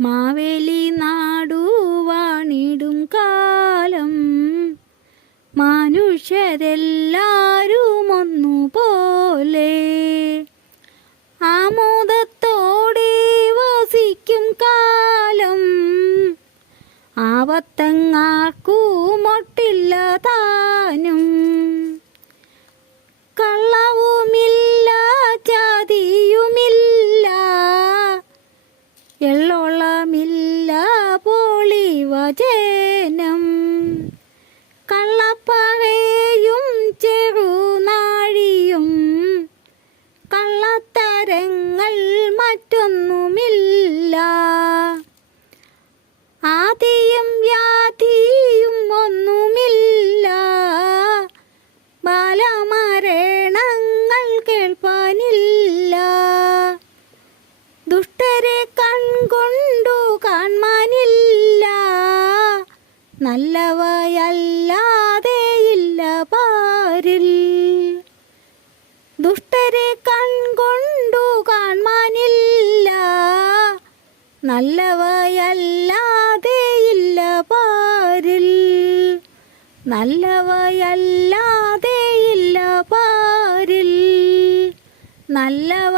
മാവേലി നാടു വാണിടും കാലം. മനുഷ്യരെല്ലാരും ഒന്നുപോലെ ആമോദത്തോടെ വസിക്കും കാലം. ആവത്തങ്ങാർക്കുമൊട്ടില്ല താനും. പോളിവചനം കള്ളപ്പറയും ചെറുനാഴിയും കള്ളത്തരങ്ങൾ മറ്റൊന്നുമില്ല. ആദിയും വ്യാധിയും ഒന്നുമില്ല. ബാലമരണങ്ങൾ കേൾപ്പാനില്ല. ദുഷ്ടരെ കൺകൊണ്ടു നല്ലവയല്ലാതെ ഇല്ല പാരിൽ. ദുഷ്ടരെ കൺകൊണ്ടു കാൺമാനില്ല നല്ലവയല്ലാതെ ഇല്ല പാരിൽ. നല്ലവയല്ലാതെ ഇല്ല പാരിൽ. നല്ല